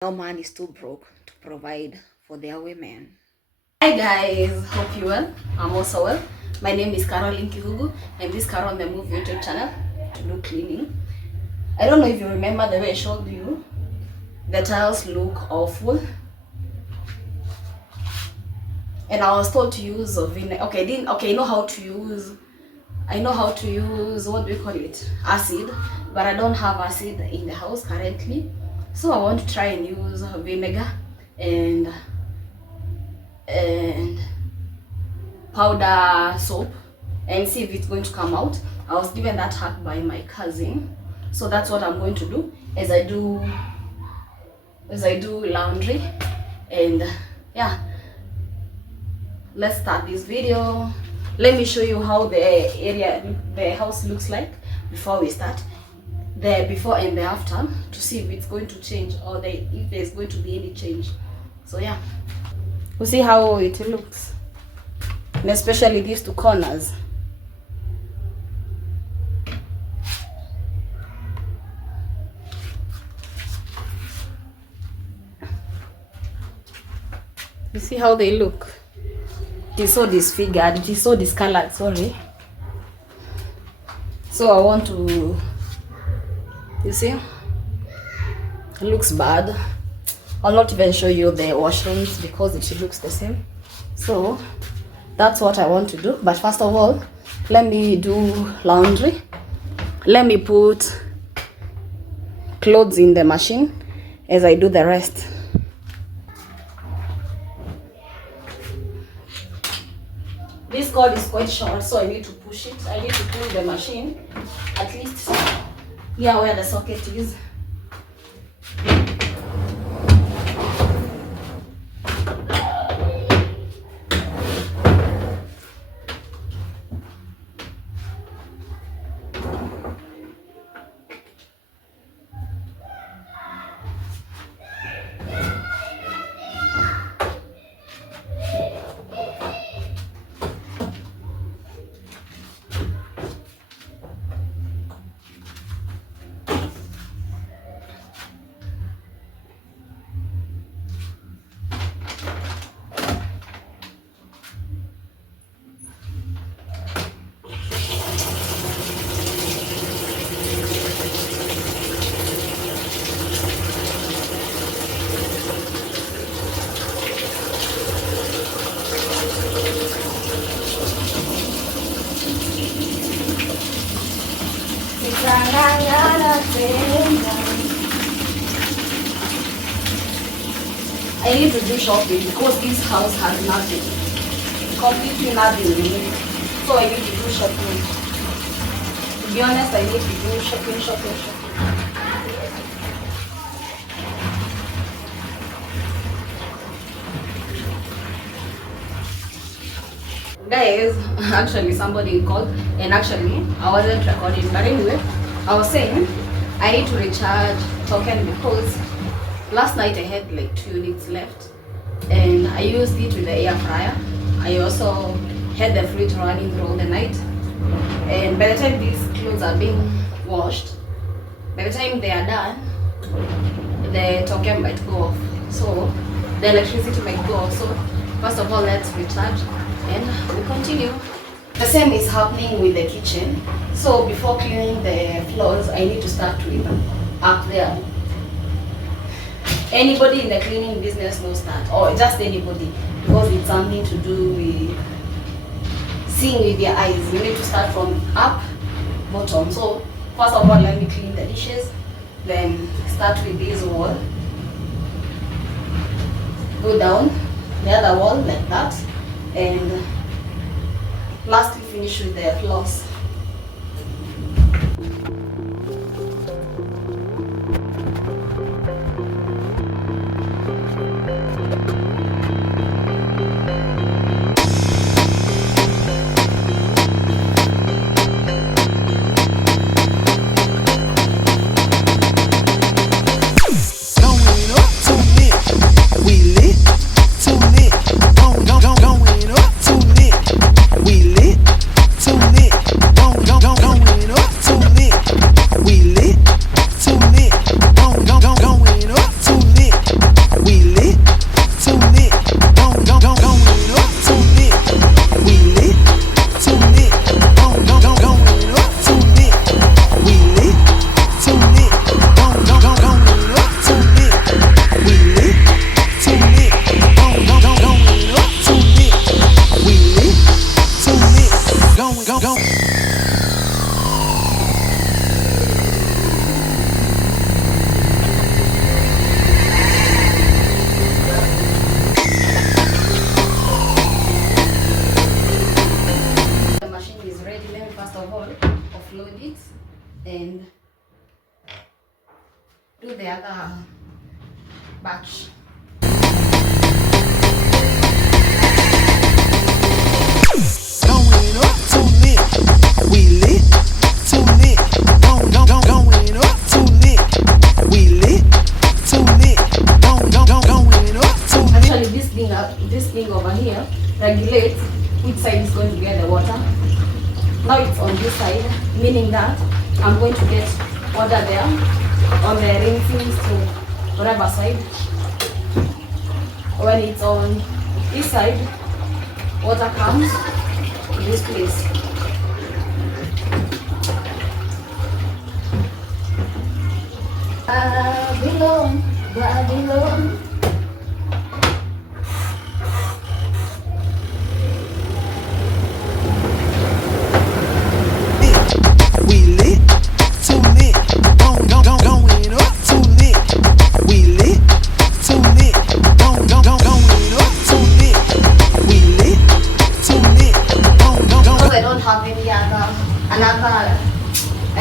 No man is too broke to provide for their women. Hi guys, hope you well. I'm also well. My name is Caroline Kihugu and this is Carol on the Move YouTube channel to do cleaning. I don't know if you remember the way I showed you. The tiles look awful. And I was told to use a vinegar. I know how to use what do we call it? Acid, but I don't have acid in the house currently. So I want to try and use vinegar and powder soap and see if it's going to come out. I was given that hack by my cousin. So that's what I'm going to do as I do laundry. And yeah, let's start this video. Let me show you how the house looks like before we start. The before and the after, to see if it's going to change or if there's going to be any change. So yeah, we'll see how it looks, and especially these two corners. You see how they look? It is so disfigured, it is so discolored, sorry. So I want to, you see, it looks bad. I'll not even show you the washrooms because it looks the same. So that's what I want to do. But first of all, let me do laundry. Let me put clothes in the machine as I do the rest. This cord is quite short, so I need to push it. I need to pull the machine at least here where the socket is. I need to do shopping because this house has nothing, completely nothing in it. So I need to do shopping. To be honest, I need to do shopping. Guys, actually somebody called and actually I wasn't recording, but anyway, I was saying I need to recharge token because last night I had like 2 units left and I used it with the air fryer. I also had the fridge running throughout the night, and by the time these clothes are being washed, by the time they are done, the token might go off, so the electricity might go off. So first of all, let's recharge and we continue. The same is happening with the kitchen. So before cleaning the floors, I need to start with up there. Anybody in the cleaning business knows that, or just anybody, because it's something to do with seeing with your eyes. You need to start from up, bottom. So first of all, let me clean the dishes, then start with this wall, go down the other wall like that, and lastly finish with the floors. Going up too lit, we lit, too lit. batch. Going up too lit, we lit, too lit. Going up too lit, we lit, too lit. Going up too lit. Actually, this thing over here regulates which side is going to get the water. Now it's on this side, meaning that I'm going to get water there on the rinsing to whatever side. When it's on this side, water comes to this place. Babylon, Babylon. We lit, too lit. Going up too lit. We lit, too lit. Going up too lit. We lit, too lit. Because I don't have any I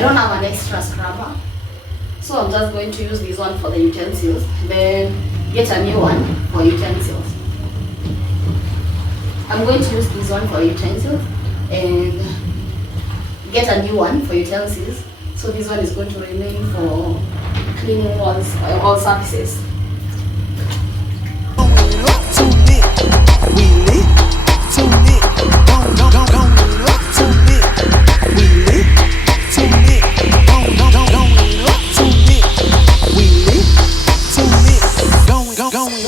don't have an extra scrubber, so I'm just going to use this one for the utensils, then get a new one for utensils. I'm going to use this one for utensils and get a new one for utensils, so this one is going to remain for cleaning walls, all surfaces. Going up too lit. We lit, too lit. Going up too lit. We lit, too lit. Going up too lit. We lit, too lit. Going.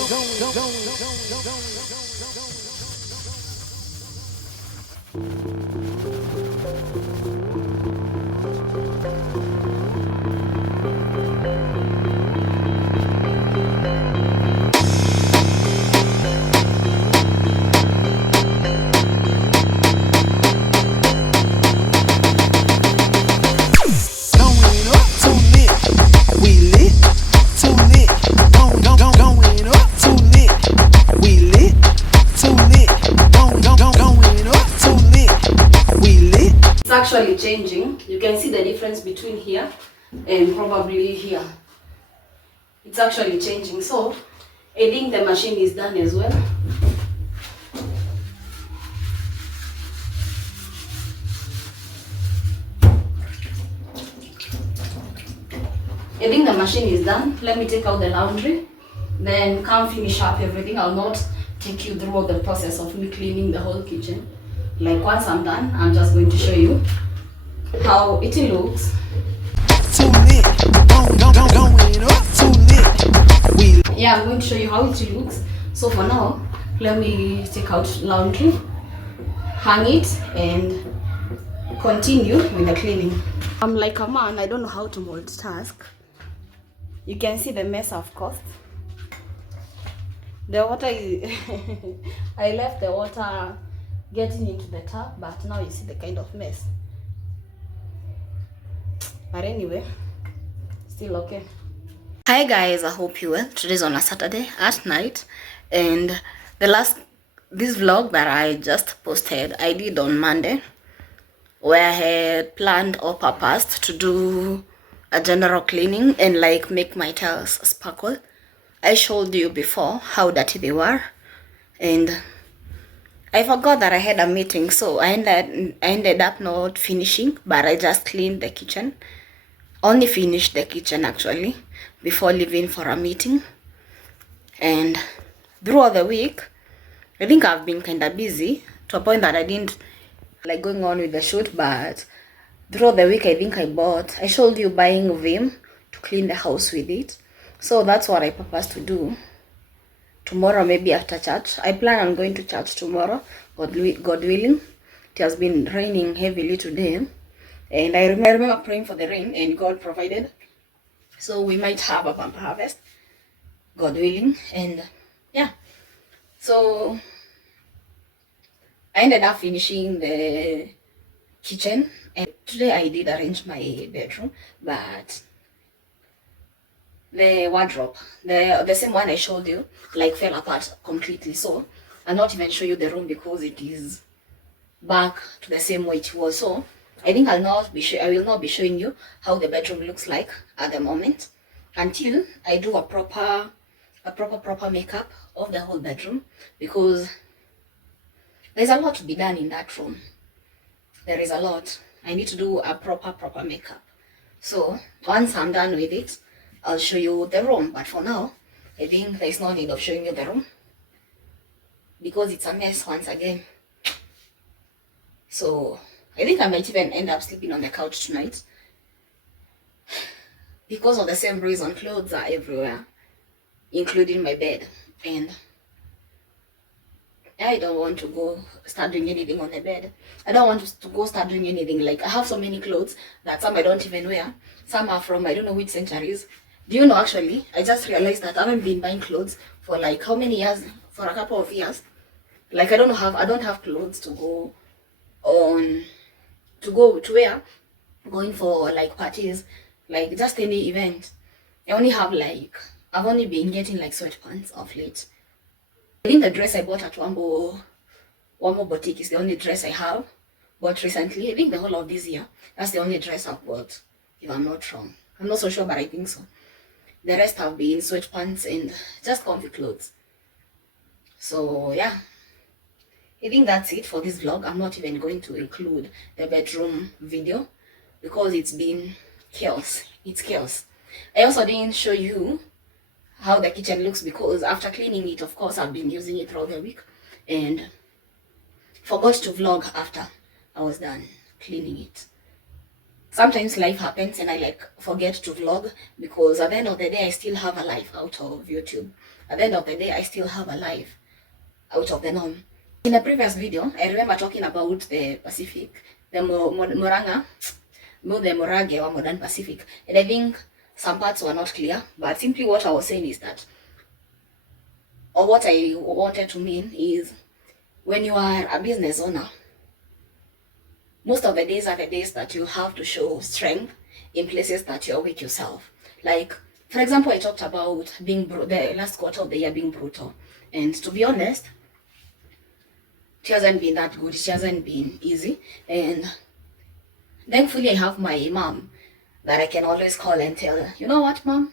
It's actually changing. You can see the difference between here and probably here. It's actually changing. So I think the machine is done as well. I think the machine is done. Let me take out the laundry, then come finish up everything. I'll not take you through the process of me cleaning the whole kitchen. Like once I'm done, I'm just going to show you how it looks. Yeah, I'm going to show you how it looks. So for now, let me take out laundry, hang it, and continue with the cleaning. I'm like a man, I don't know how to multitask. You can see the mess I've caused. The water is I left the water getting into the tap, but now you see the kind of mess. But anyway, still okay. Hi guys, I hope you well. Today's on a Saturday at night, and this vlog that I just posted, I did on Monday, where I had planned or purposed to do a general cleaning and like make my tiles sparkle. I showed you before how dirty they were, and I forgot that I had a meeting, so I ended up not finishing, but I just cleaned the kitchen. Only finished the kitchen actually before leaving for a meeting. And throughout the week, I think I've been kind of busy to a point that I didn't like going on with the shoot, but throughout the week I think I showed you buying Vim to clean the house with it. So that's what I purpose to do. Tomorrow, maybe after church. I plan on going to church tomorrow, God willing. It has been raining heavily today, and I remember praying for the rain, and God provided. So we might have a bumper harvest, God willing. And yeah, so I ended up finishing the kitchen, and today I did arrange my bedroom, but the wardrobe, the same one I showed you, like fell apart completely. So I'll not even show you the room because it is back to the same way it was. So I think I will not be showing you how the bedroom looks like at the moment until I do a proper a proper makeup of the whole bedroom, because there's a lot to be done in that room. There is a lot. I need to do a proper makeup. So once I'm done with it, I'll show you the room. But for now, I think there's no need of showing you the room because it's a mess once again. So I think I might even end up sleeping on the couch tonight because of the same reason. Clothes are everywhere, including my bed, and I don't want to go start doing anything on the bed. I don't want to go start doing anything. Like, I have so many clothes that some I don't even wear. Some are from I don't know which centuries. Do you know, actually, I just realized that I haven't been buying clothes for like how many years? For a couple of years. Like, I don't have clothes to go on, to wear, going for like parties, like just any event. I've only been getting like sweatpants of late. I think the dress I bought at Wambo Boutique is the only dress I have bought recently. I think the whole of this year, that's the only dress I've bought, if I'm not wrong. I'm not so sure, but I think so. The rest have been sweatpants and just comfy clothes. So yeah, I think that's it for this vlog. I'm not even going to include the bedroom video because it's been chaos. It's chaos. I also didn't show you how the kitchen looks because after cleaning it, of course, I've been using it throughout the week and forgot to vlog after I was done cleaning it. Sometimes life happens and I like forget to vlog because at the end of the day, I still have a life out of YouTube. At the end of the day, I still have a life out of the norm. In the previous video, I remember talking about the Pacific, the Moranga, the Morage or Modern Pacific, and I think some parts were not clear, but simply what I was saying is that, or what I wanted to mean is, when you are a business owner, most of the days are the days that you have to show strength in places that you're weak yourself. Like, for example, I talked about being the last quarter of the year being brutal, and to be honest, it hasn't been that good. It hasn't been easy, and thankfully I have my mom that I can always call and tell her, you know what, mom,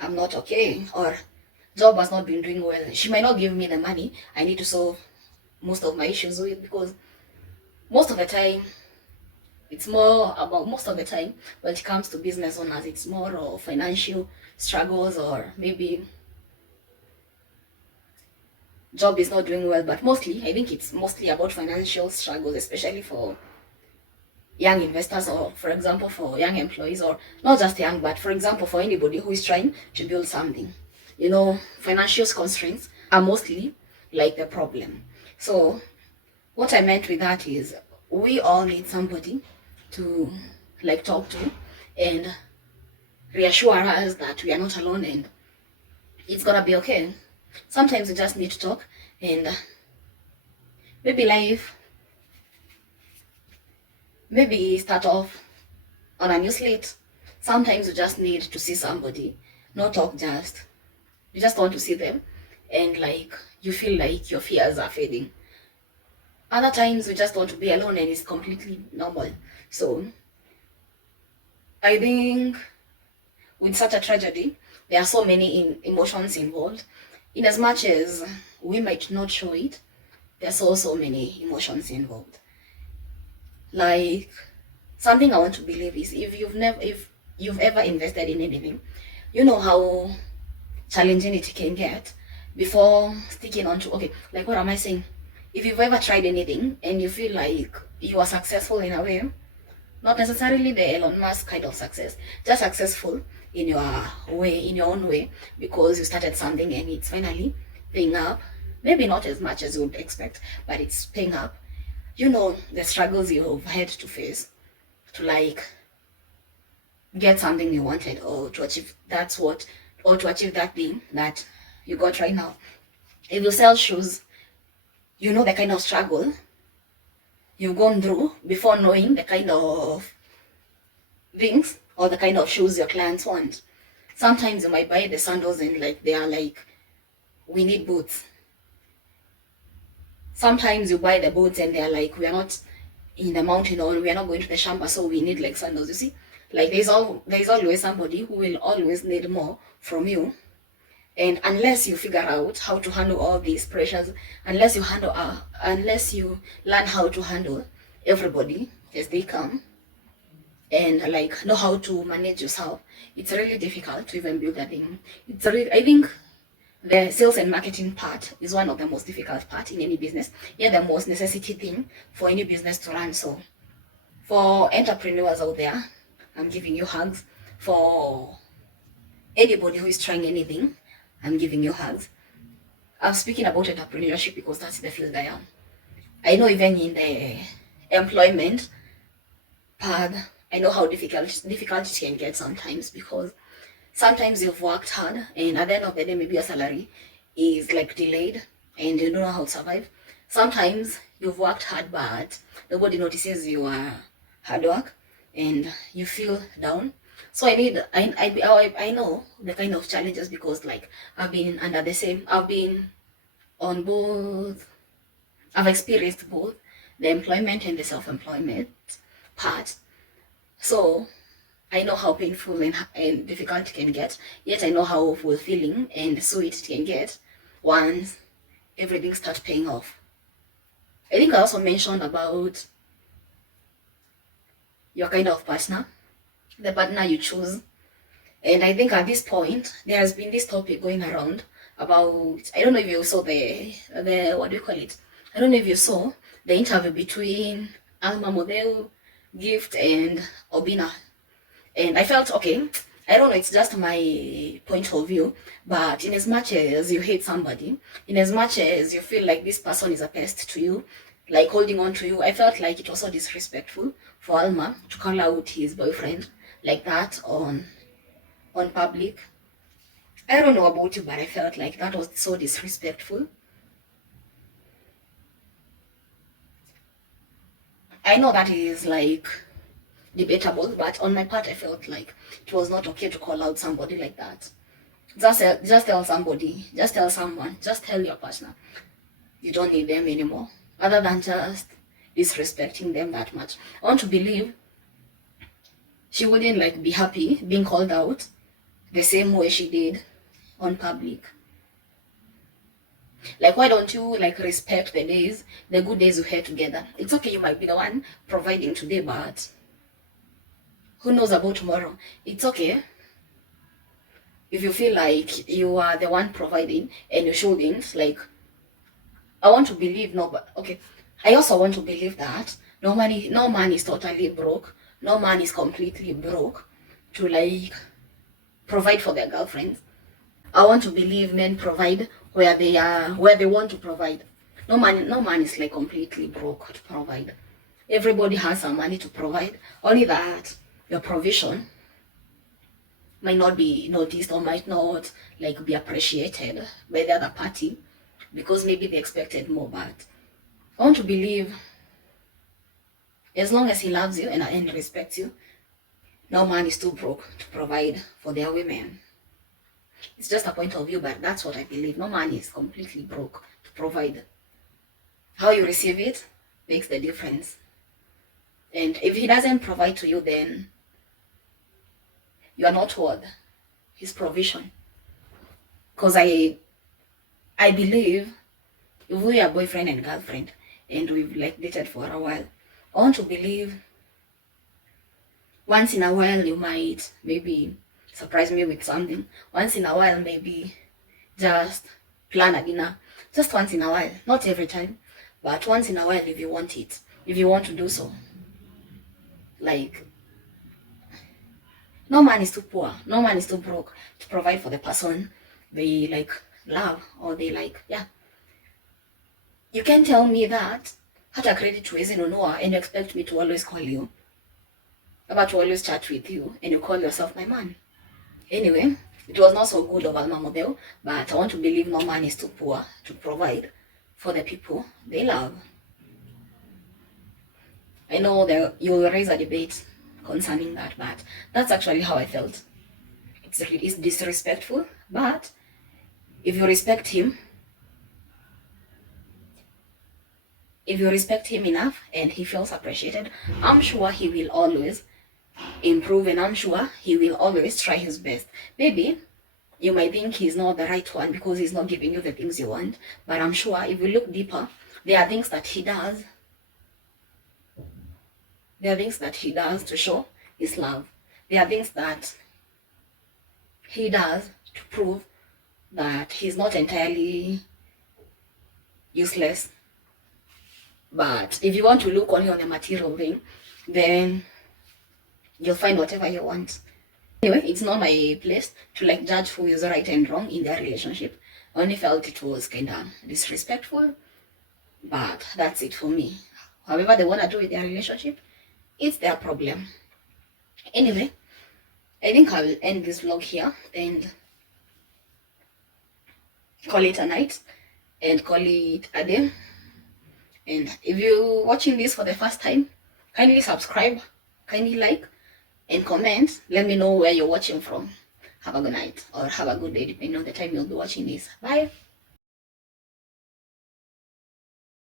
I'm not okay, or job has not been doing well. She might not give me the money I need to solve most of my issues with, because most of the time when it comes to business owners, it's more of financial struggles, or maybe job is not doing well, but mostly I think it's mostly about financial struggles, especially for young investors, or for example for young employees, or not just young, but for example for anybody who is trying to build something. You know, financial constraints are mostly like the problem. So what I meant with that is, we all need somebody to like talk to and reassure us that we are not alone and it's gonna be okay. Sometimes we just need to talk, and maybe start off on a new slate. Sometimes you just need to see somebody, not talk, you just want to see them, and like you feel like your fears are fading. Other times you just want to be alone and it's completely normal. So I think with such a tragedy, there are so many emotions involved. In as much as we might not show it, there's also many emotions involved. Like, something I want to believe is, if you've ever invested in anything, you know how challenging it can get before sticking on to, okay, like what am I saying? If you've ever tried anything and you feel like you are successful in a way, not necessarily the Elon Musk kind of success, just successful in your way, in your own way, because you started something and it's finally paying up. Maybe not as much as you would expect, but it's paying up. You know the struggles you've had to face to like get something you wanted, or to achieve that thing that you got right now. If you sell shoes, you know the kind of struggle you've gone through before knowing the kind of things or the kind of shoes your clients want. Sometimes you might buy the sandals and like they are like, we need boots. Sometimes you buy the boots and they're like, we are not in the mountain, or we are not going to the shamba, so we need like sandals. You see, like there's always somebody who will always need more from you And unless you figure out how to handle all these pressures, unless you learn how to handle everybody as they come, and like know how to manage yourself, it's really difficult to even build a thing. I think the sales and marketing part is one of the most difficult part in any business. Yeah, the most necessity thing for any business to run. So for entrepreneurs out there, I'm giving you hugs. For anybody who is trying anything, I'm giving you hugs. I'm speaking about entrepreneurship because that's the field I am. I know even in the employment part, I know how difficult it can get sometimes, because sometimes you've worked hard and at the end of the day maybe your salary is like delayed and you don't know how to survive. Sometimes you've worked hard but nobody notices your hard work and you feel down. So I know the kind of challenges, because like I've been on both, I've experienced both the employment and the self-employment part. So I know how painful and difficult it can get, yet I know how fulfilling and sweet it can get once everything starts paying off. I think I also mentioned about your kind of partner, the partner you choose. And I think at this point, there has been this topic going around about, I don't know if you saw the what do you call it? I don't know if you saw the interview between Alma Model, Gift, and Obina. And I felt, okay, I don't know, it's just my point of view, but in as much as you hate somebody, in as much as you feel like this person is a pest to you, like holding on to you, I felt like it was so disrespectful for Alma to call out his boyfriend like that on public. I don't know about you, but I felt like that was so disrespectful. I know that is like debatable, but on my part, I felt like it was not okay to call out somebody like that. Just tell somebody, just tell someone, just tell your partner you don't need them anymore, other than just disrespecting them that much. I want to believe she wouldn't like be happy being called out the same way she did on public. Like, why don't you like respect the good days you had together? It's okay, you might be the one providing today, but who knows about tomorrow? It's okay if you feel like you are the one providing and you shouldn't. Like, I want to believe, no, but okay. I also want to believe that no man is totally broke. No man is completely broke to like provide for their girlfriends. I want to believe men provide where they want to provide. No man is like completely broke to provide. Everybody has some money to provide. Only that your provision might not be noticed or might not like be appreciated by the other party, because maybe they expected more. But I want to believe as long as he loves you and respects you, no man is too broke to provide for their women. It's just a point of view, but that's what I believe. No man is completely broke to provide. How you receive it makes the difference. And if he doesn't provide to you, then you are not worth his provision. Because I believe if we are boyfriend and girlfriend and we've like dated for a while, I want to believe once in a while you might maybe surprise me with something. Once in a while, maybe just plan a dinner. Just once in a while, not every time, but once in a while if you want it, if you want to do so. Like, no man is too poor, no man is too broke to provide for the person they like love or they like, yeah. You can tell me that hata credit tuwezi nunua and you expect me to always call you, about to always chat with you, and you call yourself my man. Anyway, it was not so good of Alma Model, but I want to believe no man is too poor to provide for the people they love. I know that you will raise a debate concerning that, but that's actually how I felt. It's disrespectful, but if you respect him enough and he feels appreciated, I'm sure he will always improve, and I'm sure he will always try his best. Maybe You might think he's not the right one because he's not giving you the things you want. But I'm sure if you look deeper, there are things that he does. There are things that he does to show his love. There are things that he does to prove that he's not entirely useless. But if you want to look only on the material thing, then you'll find whatever you want. Anyway, it's not my place to like judge who is right and wrong in their relationship. I only felt it was kind of disrespectful, but that's it for me. However they want to do with their relationship, it's their problem. Anyway, I think I will end this vlog here and call it a night and call it a day. And if you're watching this for the first time, kindly subscribe, kindly like, and comment. Let me know where you're watching from. Have a good night or have a good day depending on the time you'll be watching this. Bye.